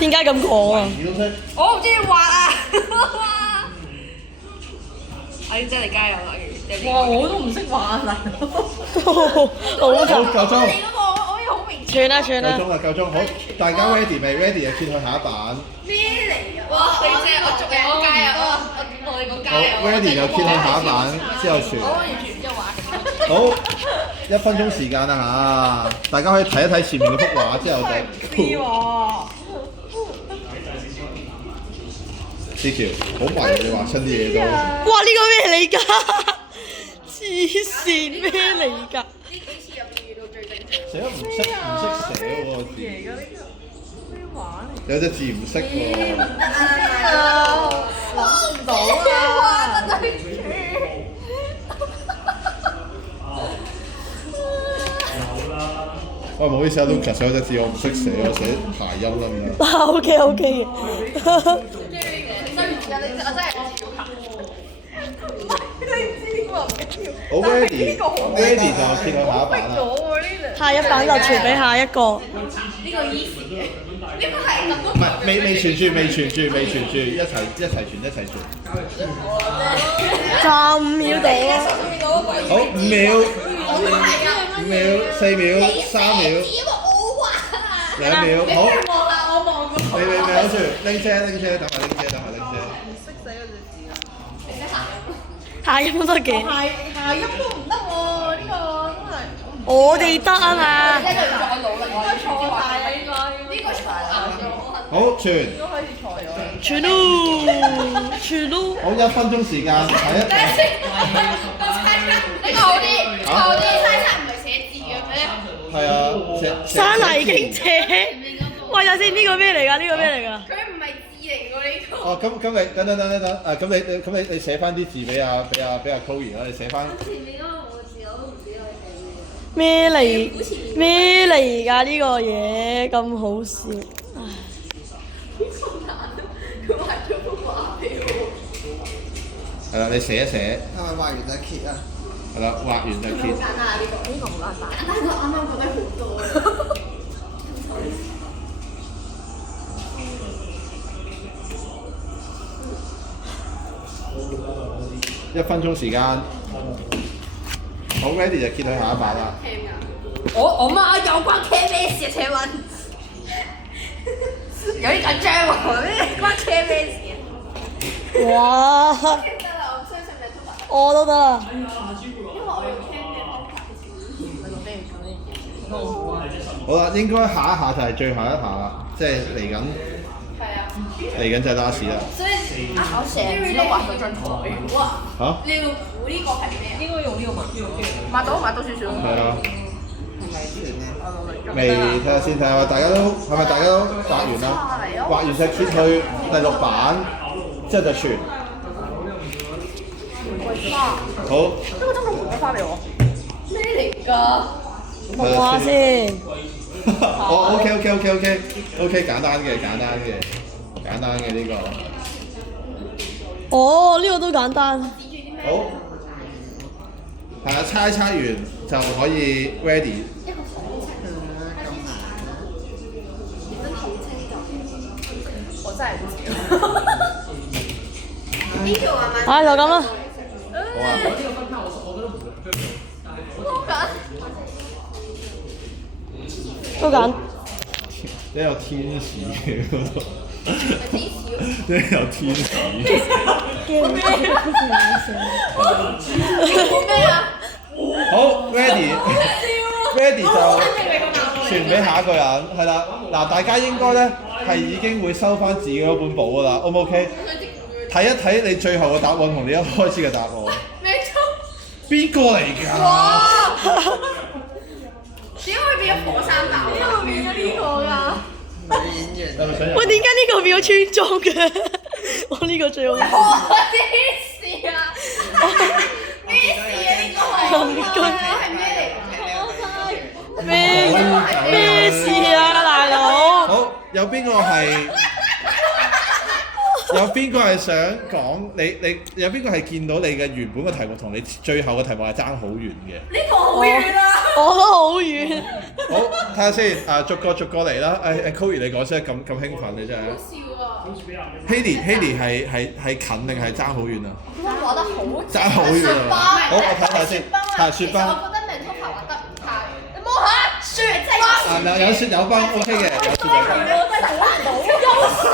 點解咁講啊？我唔知要畫啊！阿英姐你加油啦！哇！我都唔識畫啊，好好夠鐘，你嗰個我好明顯。串啦，夠鐘，好，大家 ready 未 ？ready 就揭去下一版。咩嚟㗎？哇！你姐我祝你我加油啊！我哋講加好油。 ，ready 就揭去下一版之後傳。我完全唔知畫。好，1分鐘時間啦嚇，大家可以睇一睇前面嗰幅畫之後就。知喎。思橋，好迷你畫親啲嘢都。哇！呢個咩嚟㗎？黐線咩嚟㗎？呢幾次入邊遇到最正常。寫得唔識寫喎字，嚟㗎呢個咩畫嚟？有隻字唔識喎。諗唔到啊！喂，唔好意思啊，Lucas 有隻字我唔識寫，我寫諧音啦咁樣。OK。好 ready 就揭去下一版啦。下一版就傳俾下一個。呢個 easy 嘅，呢個係咁唔係，未傳住，一齊傳。就5秒到啊！好，5秒，4秒，3秒，2秒，好。望下我望過。未好住，拎車，等埋拎車。識寫嗰隻字啊！你識行？下音都幾，下音都唔得喎，呢個真係。我哋得啊嘛。再努力，應該錯晒啦，應該。呢個錯啊！好，傳。都開始錯咗。傳咯。好，1分鐘時間，睇一睇。呢個好啲，猜測唔係寫字嘅咩？係啊，山泥傾瀉。喂，等先，呢個咩嚟㗎？佢唔係字嚟㗎呢個。哦，咁你等，你寫翻啲字俾阿 Chloe 啦，你寫翻。前面嗰個字我都唔知我寫咩嚟㗎？呢個嘢咁好笑。佢畫咗幅畫俾我。係啦，你寫一寫。係咪畫完就揭啊？係啦，畫完就揭。簡單啊！呢個好簡單。簡單過啱啱覺得好多。1分鐘時間。好 ready 就揭去下一版啦。我媽有關 K 咩事啊？請問？有啲緊張喎，咩關 K 咩事啊？哇！得啦，我相信你都得。我都得啦。因為我用 K 嘅方法嘅。好啦，應該下一下就係最後一下啦，即係嚟緊就係 last 啦。所以我成日都畫到張台。哇！嚇？你要估呢個係咩啊？應該用呢個嘛？畫到少少。係啊。係咪全咧？未睇下先，睇下大家都係咪大家都畫完啦？畫完就揭去第6版，之後就傳。好。呢個真係玫瑰花嚟喎。咩嚟㗎？冇話先。哦，OK，簡單嘅呢個。哦，呢個都簡單。好。係啊，猜完就可以 ready。我真係唔知。呢條係咪？唉，就咁啦。好啊。都簡。你有天使嘅嗰度。你有天使。咩啊？好 ready 就傳俾下一個人，係啦。嗱，大家應該咧係已經會收翻自己嗰本簿㗎啦，O 唔 OK？睇一睇你最後嘅答案同你一開始嘅答案。咩邊個嚟㗎？哇！點解會變咗火山爆？點解會變咗呢個㗎？演員。喂，點解呢個變咗村莊嘅？我呢個最好笑。咩事啊？咩事啊？呢個係咩嚟？咩事啊，大佬？好，有邊個係？有邊個係想講你有邊個係見到你嘅原本嘅題目同你最後嘅題目係爭好遠嘅？呢個好遠啦。我都好遠。好，睇下先，逐個嚟啦。Chloe 你講先，咁興奮你真係。好笑啊！ Haley 係近定係爭好遠啊？我畫得好爭好遠啊！好，我睇睇先。係雪其實我崩。覺得明通頭畫得唔太，你摸下雪即係。有雪有崩 OK 嘅，有雪有崩。我真係估唔到。有雪。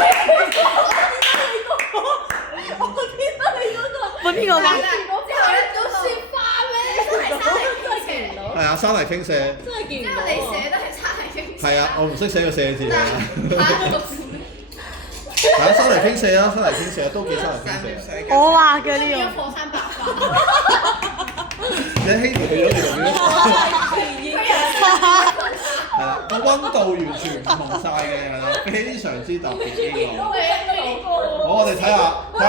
我見到你嗰個。喂，邊個話？之後咧有雪花咩？真係山泥傾瀉。係啊，山泥傾瀉。真係見唔到。因為你寫得係山泥傾瀉。係啊，我唔識寫個瀉字啊。係啊，山泥傾瀉啊，山泥傾瀉啊，都幾山泥傾瀉。我畫嘅呢呢個。個火山爆發。你 Haley 去咗你度邊？係啦，個溫度完全唔同晒嘅，係啦，非常之特別呢個。好，我哋睇下係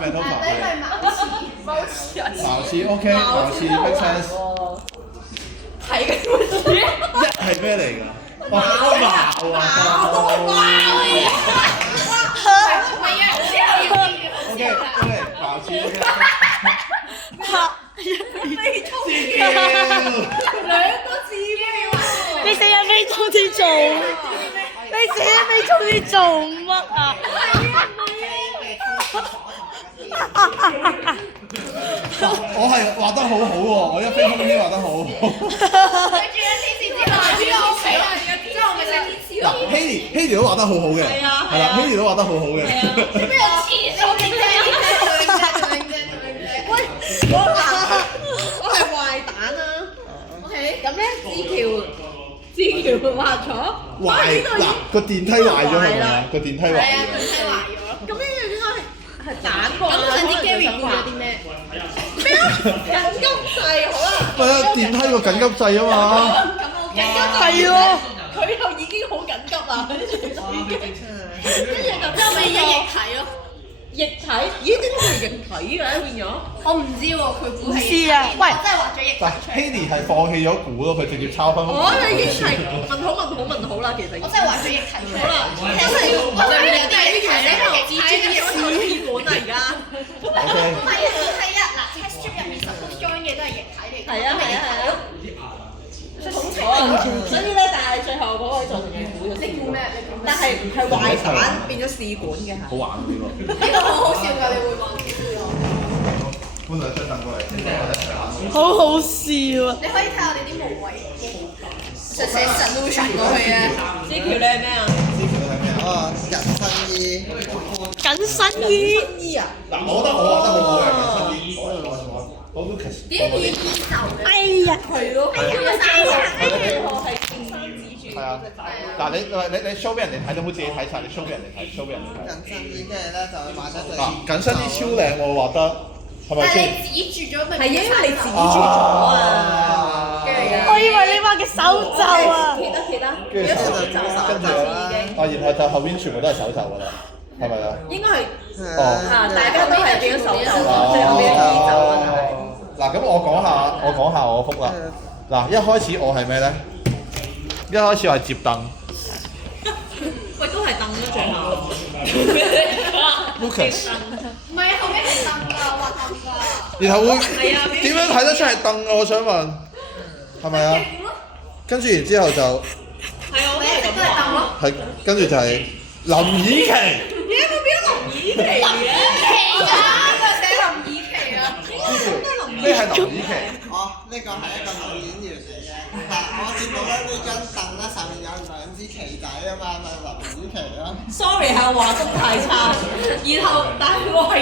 咪 Total？ 係咪 Total？ 茅廁 OK， 茅廁 make sense。係嘅乜嘢？一係咩嚟㗎？茅啊！唔係啊，之後要 OK， 茅廁 OK。兩個字咩？你成日未做啲做，你成日未做啲做乜啊？我係畫得好好喎，我一飛空已經畫得好好。跟住咧，天使之後係邊個死啊？之後咪寫天使咯。嗱，Haley 都畫得好好嘅，係啦，Haley 都畫得好好嘅。邊有黐線？我勁我係壞蛋啊！ OK，咁咧，字條畫咗，壞嗱個電梯壞咗係咪啊？個電梯壞係啊，咗。佢睇壞咗。咁呢個應該係蛋啩？咁上次 Gary 估咗啲咩？咩啊？緊急掣好啦，咪啊！電梯個緊急掣啊嘛。咁 OK。係咯。佢又已經好緊急啦，跟住就已經，跟住就之後咪一液體咯。液體，咦？點解係液體嘅變咗？我唔知喎，佢估係。唔知啊喂我真係畫咗液體嗱出嚟。 ，Haley 係放棄咗估咯，佢直接抄翻。我已經係問好啦，其實。我真係畫咗液體出嚟。好啦，因為我上面有啲液體咧，係液體嘅我睇資本啦而家。 OK。唔係啊，係啊，嗱 test strip 入面 suppose join 嘅都係液體嚟嘅。係啊係啊係啊。所以咧，但係最後嗰個就係估咗。你估咩？你估咩？但係壞蛋變咗試管嘅嚇。好玩呢個。呢個好好笑㗎，你會望住呢搬兩張凳過嚟，我哋一齊玩。好好笑啊！個。你可以睇我哋啲無謂就寫 solution 過去啊。知橋你係咩啊？之前係咩啊？哦，緊身衣，緊身衣。衣啊！嗱，我覺得我畫得好好嘅，緊身衣。我 Lucas。點解要煙就嘅？哎呀，係咯。哎呀，三個最後係見山指住。係啊。嗱，你 show 俾人哋睇，你唔好自己睇晒，你 show 俾人哋睇，show 俾人哋睇。緊身衣，跟住咧就畫咗對。嗱，緊身衣超靚喎，畫得係咪但係先？你指住咗咪？係因為你指住咗啊！我以為你畫嘅手袖啊！企得，跟住手就跟住已經。啊，然後就後邊全部都係手袖㗎啦，係咪啊？應該係哦。啊，大家都係變咗手袖咯，最後變咗衣袖啊，就係。嗱，咁我講下我幅啦。嗱，一開始我係咩咧？一開始我係摺凳。喂，都係凳咯，最後。Lucas。唔係後尾係凳㗎，畫凳㗎。然後會點樣睇得出係凳啊？我想問，係咪啊？跟住然之後就係啊，我你一直都係凳咯。係跟住就係林以琪。點解會變咗林以琪嘅？奇啊！呢個寫林以琪啊。咩係林以琪？哦，呢個係一個女演員嚟嘅。但我見到咧呢張凳咧上面有兩支旗仔啊嘛，咪林以琪咯。 Sorry 係我畫得太差，然後但係我係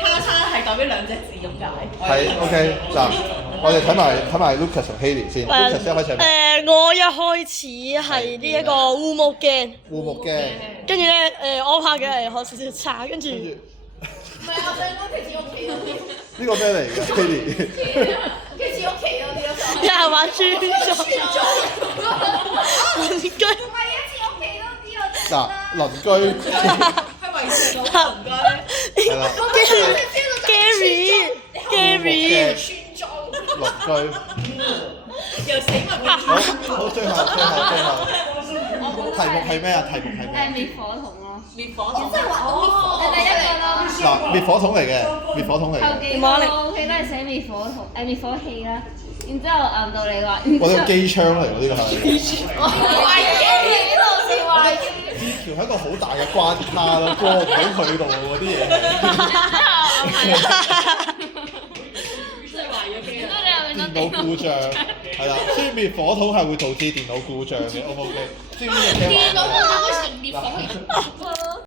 卡叉係代表兩隻字咁解。係 OK 嗱，我哋睇埋 Lucas 同 Haley 先。Lucas 一開始係咩？我一開始係呢一個護目鏡，護目鏡。跟住咧我拍嘅係學少少差，跟住唔係啊，最多佢似屋企嗰啲。呢個咩嚟嘅 Haley？佢似屋企嗰啲咯。一係玩村莊，鄰居唔係啊，似屋企嗰啲啊。嗱，鄰居。係維持到鄰居。係啦。跟住 Gary 村莊。鄰居。由死物變好，最後。我題目係咩啊？題目係咩？滅火筒咯，滅火筒。真係畫到滅火，你第一個咯。嗱，滅火筒嚟嘅，滅火筒嚟嘅。後幾個我屋企都係寫滅火筒，滅火器啦。然之後到你話，我呢個機槍嚟喎，呢個係。壞機呢度是壞機。呢條係一個好大嘅關卡咯，過唔到佢度喎啲嘢。電腦故障係啦，所以滅火筒係會導致電腦故障嘅，O 唔 OK？知唔知咩？電腦會成滅火器。